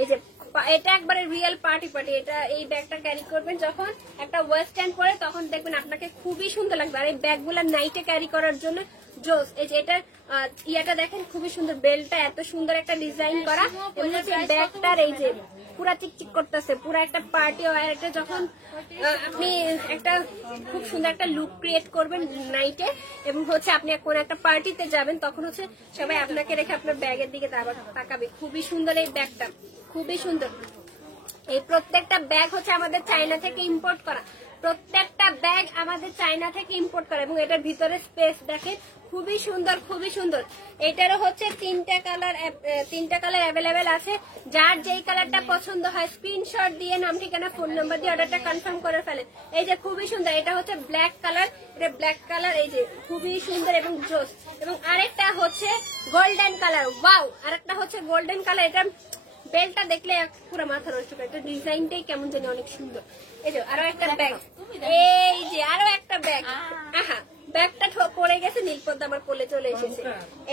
এই যে এটা একবারে রিয়েল পার্টি। এটা এই ব্যাগটা ক্যারি করবেন যখন একটা ওয়েস্টার্ন পরে তখন দেখবেন আপনাকে খুবই সুন্দর লাগবে। আর এই ব্যাগগুলো নাইটে ক্যারি করার জন্য জোস। এই যে এটার ইয়াটা দেখেন খুবই সুন্দর, বেল্টটা এত সুন্দর একটা ডিজাইন করা এবং ব্যাগটার এই যে পুরা চিকচিক করতেছে, পুরা একটা পার্টি ওয়্যারটা যখন আপনি একটা খুব সুন্দর একটা লুক ক্রিয়েট করবেন নাইটে এবং হচ্ছে আপনি কোন একটা পার্টিতে যাবেন তখন হচ্ছে সবাই আপনাকে রেখে আপনার ব্যাগের দিকে তাকাবে। খুবই সুন্দর এই ব্যাগটা, খুবই সুন্দর। এই প্রত্যেকটা ব্যাগ হচ্ছে আমাদের চায়না থেকে ইম্পোর্ট করা, প্রত্যেকটা ব্যাগ আমাদের চায়না থেকে ইম্পোর্ট করা এবং এটার ভিতরে স্পেস দেখেন খুবই সুন্দর, খুবই সুন্দর। এটারও হচ্ছে 3টা কালার অ্যাভেলেবেল আছে। যার যেই কালারটা পছন্দ হয় স্ক্রিনশট দিয়ে নাম ঠিকানা ফোন নাম্বার দিয়ে অর্ডারটা কনফার্ম করে ফেলেন। এই যে খুবই সুন্দর, এটা হচ্ছে ব্ল্যাক কালার, এটা ব্ল্যাক কালার, এই যে খুবই সুন্দর এবং জোস। এবং আরেকটা হচ্ছে গোল্ডেন কালার, ওয়াও, আরেকটা হচ্ছে গোল্ডেন কালার। এটা বেলটা দেখলে পুরো মাথা নষ্ট করে, এটা ডিজাইনটাই কেমন জানি অনেক সুন্দর। এই যে আরো একটা ব্যাগ, এই যে আরো একটা ব্যাগ, আহা ব্যাগটা পড়ে গেছে, নীলপদ্মা আমার কোলে চলে এসেছে।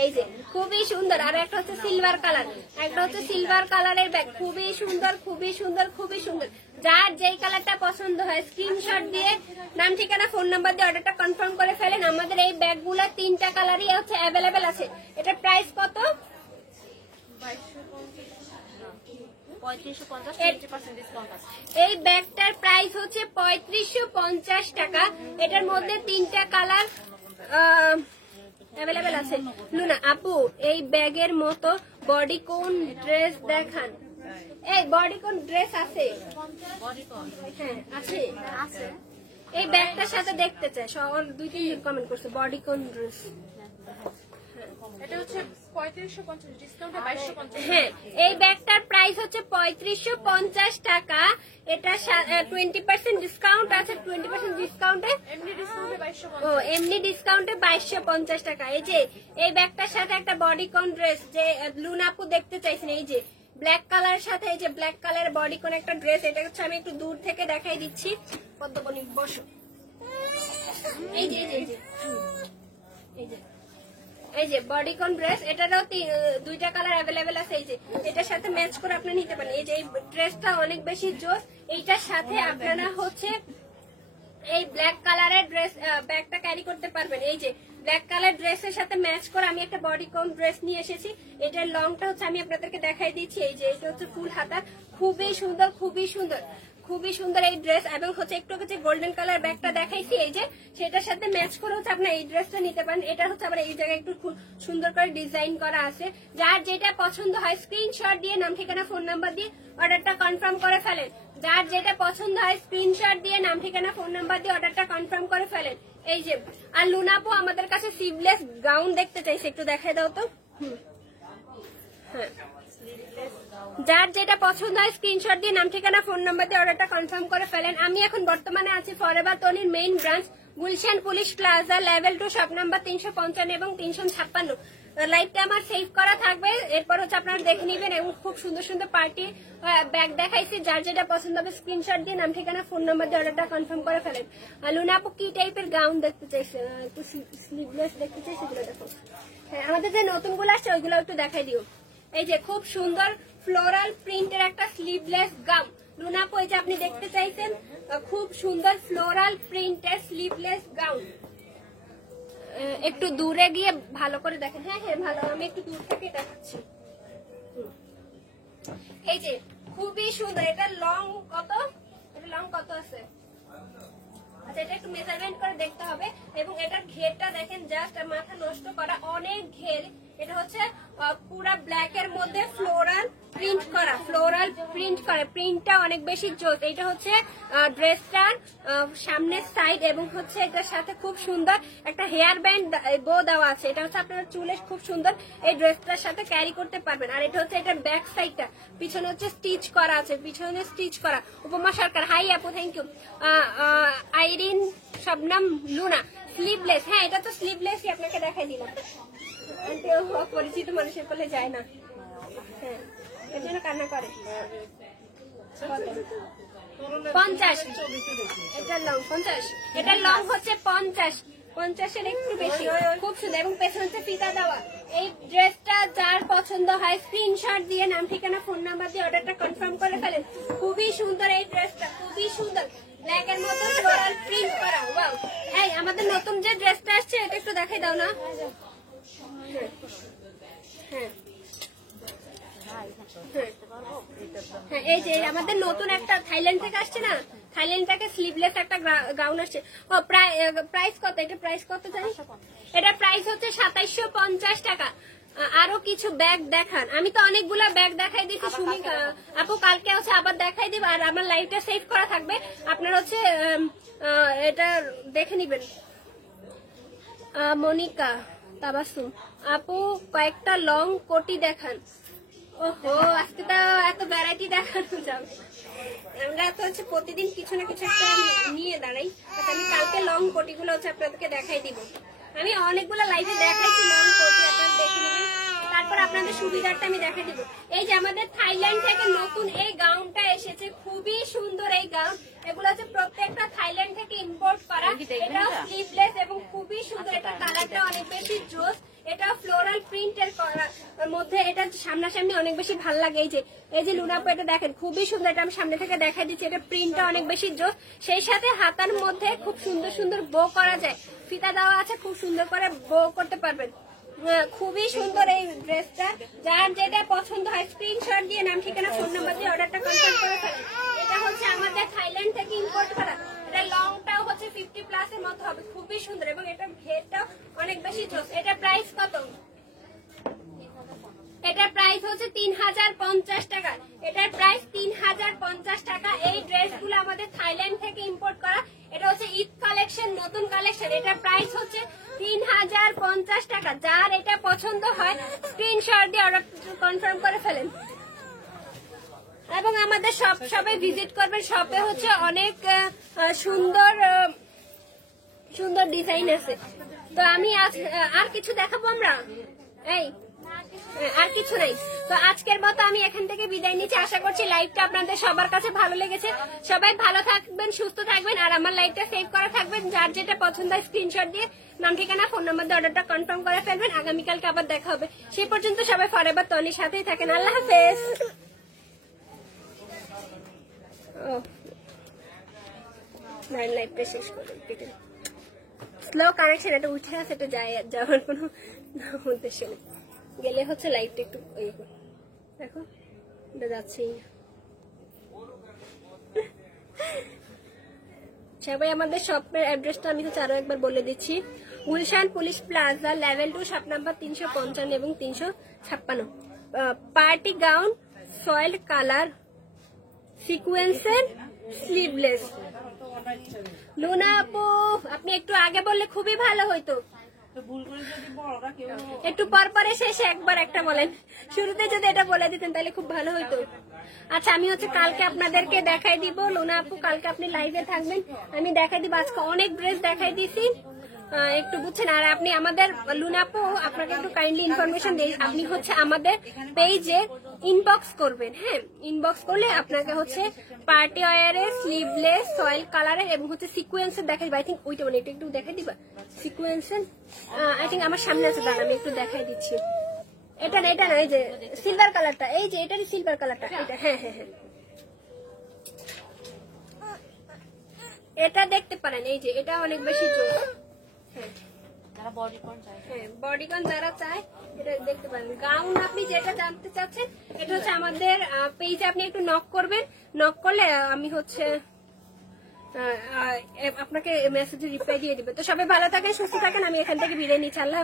এই যে খুবই সুন্দর। আর একটা হচ্ছে সিলভার কালার, একটা হচ্ছে সিলভার কালারের ব্যাগ, খুবই সুন্দর, খুবই সুন্দর, খুবই সুন্দর। যার যেই কালারটা পছন্দ হয় স্ক্রিনশট দিয়ে নাম ঠিকানা ফোন নাম্বার দিয়ে অর্ডারটা কনফার্ম করে ফেলেন। আমাদের এই ব্যাগগুলো 3টা কালারই হচ্ছে অ্যাভেলেবেল আছে। এটার প্রাইস কত? 3550 ডিসকাউন্ট আছে। এই ব্যাগটার প্রাইস হচ্ছে 3550 টাকা। এটার মধ্যে 3টা কালার অ্যাভেলেবেল আছে। লুনা আপু, এই ব্যাগের মতো বডিকন ড্রেস দেখান। এই বডিকন ড্রেস আছে? হ্যাঁ আছে আছে। এই ব্যাগটার সাথে দেখতে চাই, সবার 2-3 জন কমেন্ট করছে বডিকন ড্রেস। এটা হচ্ছে 3550 ডিসকাউন্টে 2250। হ্যাঁ, এই ব্যাগটার প্রাইস হচ্ছে 3550 টাকা। এটা 20% ডিসকাউন্ট আছে। 20% ডিসকাউন্টে এমনি ডিসকাউন্টে 2250। ও এমনি ডিসকাউন্টে 2250 টাকা। এই যে এই ব্যাগটার সাথে একটা বডিকন ড্রেস যে লুনাপু দেখতে চাইছেন, এই যে ব্ল্যাক কালারের সাথে এই যে ব্ল্যাক কালারের বডিকন একটা ড্রেস। এটা হচ্ছে আমি একটু দূর থেকে দেখাই দিচ্ছি। পদ্মবনী বসো। এই যে এই যে এই যে এই যে বডিকন ড্রেস, এটারও 2টা কালার অ্যাভেলেবেল আছে। এই যে এটার সাথে ম্যাচ করে আপনি নিতে পারেন। এই যে এই ড্রেসটা অনেক বেশি জোস। এইটার সাথে আপনারা হচ্ছে এই ব্ল্যাক কালারের ড্রেস ব্যাগটা ক্যারি করতে পারবেন। এই যে ব্ল্যাক কালার ড্রেসের সাথে ম্যাচ করে আমি একটা বডিকন ড্রেস নিয়ে এসেছি। এটার লংটা হচ্ছে আমি আপনাদেরকে দেখাই দিচ্ছি। এই যে এটা হচ্ছে ফুল হাতা, খুবই সুন্দর খুবই সুন্দর খুবই সুন্দর এই ড্রেস। এবং হচ্ছে একটু যে গোল্ডেন কালার ব্যাগটা দেখাইছি, এই যে সেটার সাথে ম্যাচ করে হচ্ছে আপনার এই ড্রেসটা নিতে পারেন। এটা হচ্ছে আবার এই জায়গায় একটু সুন্দর করে ডিজাইন করা আছে। যার যেটা পছন্দ হয় স্ক্রিনশট দিয়ে নাম ঠিকানা ফোন নাম্বার দিয়ে অর্ডারটা কনফার্ম করে ফেলেন। যার যেটা পছন্দ হয় স্ক্রিনশট দিয়ে নাম ঠিকানা ফোন নাম্বার দিয়ে অর্ডারটা কনফার্ম করে ফেলেন। এই যে আর লুনাপু আমাদের কাছে স্লিভলেস গাউন দেখতে চাইছে, একটু দেখাই দাও তো। হ্যাঁ, যার যেটা পছন্দ হয় স্ক্রিনশট দিয়ে নাম ঠিকানা ফোন নাম্বার দিয়ে অর্ডারটা কনফার্ম করে ফেলেন। আমি এখন বর্তমানে আছি ফরএভার তনির main branch Gulshan police plaza level 2 shop number 355 এবং 356। লাইভটা আমার সেভ করা থাকবে, এরপর হচ্ছে আপনারা দেখে নিবেন। এবং খুব সুন্দর সুন্দর পার্টি ব্যাগ দেখাইছি। যার যেটা পছন্দ হবে স্ক্রিনশট দিয়ে নাম ঠিকানা ফোন নাম্বার দিয়ে অর্ডারটা কনফার্ম করে ফেলেন। লুনা আপু কি টাইপের গাউন দেখতে চাইছে? একটু স্লিভলেস দেখতে চাইছে, সেগুলো দেখো। হ্যাঁ, আমাদের যে নতুনগুলো আসছে ওইগুলো একটু দেখাই দিও। এই যে খুব সুন্দর ফ্লোরাল প্রিন্টের একটা স্লিভলেস গাউন লুনা আপু, এই যে আপনি দেখতে চাইছেন খুব সুন্দর ফ্লোরাল প্রিন্টের স্লিভলেস গাউন। একটু দূরে গিয়ে ভালো করে দেখেন। হ্যাঁ হ্যাঁ ভালো, আমি একটু দূর থেকে দেখাচ্ছি। এই যে খুবই সুন্দর। এটা লং কত? এটা লং কত আছে? আচ্ছা, এটা একটু মেজারমেন্ট করে দেখতে হবে। এবং এটার ঘেরটা দেখেন, জাস্ট মাথা নষ্ট করা অনেক ঘের। এটা হচ্ছে পুরা ব্ল্যাক এর মধ্যে ফ্লোরাল প্রিন্ট করা, প্রিন্টটা অনেক বেশি জোস। এটা হচ্ছে ড্রেসটার সামনের সাইড এবং হচ্ছে এটার সাথে খুব সুন্দর একটা হেয়ার ব্যান্ড বো দেওয়া আছে। এটা হচ্ছে আপনার চুলে খুব সুন্দর এই ড্রেসটার সাথে ক্যারি করতে পারবেন। আর এটা হচ্ছে এটার ব্যাক সাইডটা, পিছনে হচ্ছে স্টিচ করা আছে, পিছনে স্টিচ করা। উপমা সরকার, হাই আপু, thank you. Irin Shabnam Luna, sleeveless. হ্যাঁ, এটা তো স্লিভলেসই আপনাকে দেখাই দিলাম। পরিচিত মানুষের কোলে যায় না, হ্যাঁ, এর জন্য কান্না করে। 50 এটার লং 50, এটার লং হচ্ছে 50-এর একটু বেশি, খুব সুন্দর। এবং পেছনে হচ্ছে ফিতা দেওয়া। এই ড্রেসটা যার পছন্দ হয় স্ক্রিনশট দিয়ে নাম ঠিকানা ফোন নাম্বার দিয়ে অর্ডারটা কনফার্ম করে ফেলেন। খুবই সুন্দর এই ড্রেসটা, খুবই সুন্দর। ব্ল্যাক এর মধ্যে ফ্লোরাল প্রিন্ট করা। ওয়াও, এই আমাদের নতুন যে ড্রেসটা আসছে এটা একটু দেখাই দাও না। হ্যাঁ, এই যে আমাদের নতুন একটা থাইল্যান্ড থেকে আসছে না, থাইল্যান্ড থেকে স্লিভলেস একটা গাউন আসছে। ও প্রাইস কত? এটা প্রাইস কত জানি? এটা প্রাইস হচ্ছে 2750 টাকা। আরো কিছু ব্যাগ দেখান। আমি তো অনেকগুলা ব্যাগ দেখাই দিচ্ছি সুমি আপু, কালকে হচ্ছে আবার দেখাই দিব। আর আমার লাইভটা সেভ করা থাকবে, আপনার হচ্ছে এটা দেখে নিবেন। মনিকা তাবাসুম আপু, কয়েকটা লং কোটি দেখান। ওহো, আজকে তো এত ভ্যারাইটি দেখানো যাবে। আমরা তো হচ্ছে প্রতিদিন কিছু না কিছু একটা নিয়ে দাঁড়াই। আমি কালকে লং কোটিগুলো হচ্ছে আপনাদেরকে দেখাই দিব। আমি অনেকগুলো লাইভে দেখাইছি লং কোটি, আপনারা দেখে নেবেন। তারপর আপনাদের সুবিধাটা আমি দেখাই দিব। এই যে আমাদের থাইল্যান্ড থেকে নতুন এই গাউনটা এসেছে, খুবই সুন্দর এই গাউন। এগুলো হচ্ছে প্রত্যেকটা থাইল্যান্ড থেকে ইম্পোর্ট করা। এটা স্লিভলেস এবং খুবই সুন্দর। এটা কালারটা অনেক বেশি জোস। এটা ফ্লোরাল প্রিন্টের মধ্যে, এটা সামনাসামনি অনেক বেশি ভালো লাগে। এই যে লুনাপু, এটা দেখেন খুবই সুন্দর। এটা আমি সামনে থেকে দেখাই দিচ্ছি। এটা প্রিন্টটা অনেক বেশি জোস। সেই সাথে হাতার মধ্যে খুব সুন্দর সুন্দর বো করা যায়, ফিতা দেওয়া আছে, খুব সুন্দর করে বো করতে পারবেন। খুবই সুন্দর এই ড্রেসটা। যার যেটা পছন্দ হয় স্ক্রিনশট দিয়ে নাম ঠিকানা ফোন নাম্বার দিয়ে অর্ডারটা কনফার্ম করে ফেলেন। এটা হচ্ছে আমাদের থাইল্যান্ড থেকে ইম্পোর্ট করা। এটা লংটাও হচ্ছে 50 প্লাস এর মতো হবে, খুবই সুন্দর এবং এটা ঘেরটাও অনেক বেশি জোস। এটা প্রাইস কত? এটার প্রাইস হচ্ছে 3050 টাকা। এটার প্রাইস 3050 টাকা। এই ড্রেসগুলো আমাদের থাইল্যান্ড থেকে ইম্পোর্ট করা। এটা হচ্ছে ঈদ কালেকশন, নতুন কালেকশন। এটার প্রাইস হচ্ছে 3050 টাকা। যার এটা পছন্দ হয় স্ক্রিনশট দিয়ে অর্ডার কনফার্ম করে ফেলেন এবং আমাদের সবাই ভিজিট করবেন। শপে হচ্ছে অনেক সুন্দর সুন্দর ডিজাইন আছে। তো আমি আর কিছু দেখাবো আমরা, এই আর কিছু নাই। তো আজকের মতো আমি এখান থেকে বিদায় নিচ্ছি। আশা করছি লাইভটা আপনাদের সবার কাছে ভালো লেগেছে। সবাই ভালো থাকবেন, সুস্থ থাকবেন আর আমার লাইভটা সেভ করা থাকবেন। যার যেটা পছন্দ হয় স্ক্রিনশট দিয়ে নাম ঠিকানা ফোন নাম্বার দিয়ে অর্ডারটা কনফার্ম করে ফেলবেন। আগামীকালকে আবার দেখা হবে। সেই পর্যন্ত সবাই ফরএভার তনির সাথেই থাকেন। আল্লাহ হাফেজ। লাইভটা শেষ করুন। স্লো কানেকশন, এটা উঠে আছে, এটা যাওয়ার কোনো উদ্দেশ্য নেই। গেলে হচ্ছে লাইটটা একটু দেখো, এটা যাচ্ছেই। সবাই আমাদের শপের অ্যাড্রেসটা আমি হচ্ছে আরো একবার বলে দিচ্ছি। Gulshan police plaza level 2 shop number 355 এবং 356। পার্টি গাউন, সয়েল কালার, সিকুয়েন্সের, স্লিভলেস। লুনা আপু আপনি একটু আগে বললে খুবই ভালো হইতো। একটু পর পরে শেষে একবার একটা বলেন, শুরুতে যদি এটা বলে দিতেন তাহলে খুব ভালো হইতো। আচ্ছা আমি হচ্ছে কালকে আপনাদেরকে দেখাই দিব। লুনা আপু কালকে আপনি লাইভে থাকবেন, আমি দেখাই দিব। আজকে অনেক ড্রেস দেখাই দিছি, একটু বুঝছেন। আর আপনি আমাদের লুনা আপু আপনাকে একটু কাইন্ডলি ইনফরমেশন দিই, আপনি হচ্ছে আমাদের পেজে ইনবক্স করবেন। হ্যাঁ, ইনবক্স করলে আপনাকে হচ্ছে পার্টি ওয়ারের, স্লিভলেস, সয়েল কালারের এবং হচ্ছে সিকুয়েন্সের দেখাই দিবা। আই থিঙ্ক ওইটা মানে এটা একটু দেখাই দিবা। সিকুয়েন্সের আই থিঙ্ক আমার সামনে আছে, দাঁড়ান আমি একটু দেখাই দিচ্ছি। এটা না, এটা না, এই যে সিলভার কালারটা, এই যে এটারই সিলভার কালারটা, এটা। হ্যাঁ হ্যাঁ হ্যাঁ, এটা দেখতে পারেন। এই যে এটা অনেক বেশি জোর। হ্যাঁ, বডিকন যারা চায় এটা দেখতে পারেন। গাউন আপনি যেটা জানতে চাচ্ছেন এটা হচ্ছে আমাদের পেজে আপনি একটু নক করবেন। নক করলে আমি হচ্ছে আপনাকে মেসেজে রিপ্লাই দিয়ে দিবে। তো সবাই ভালো থাকেন, সুস্থ থাকেন। আমি এখান থেকে বিদায় নিচ্ছি। আল্লাহ।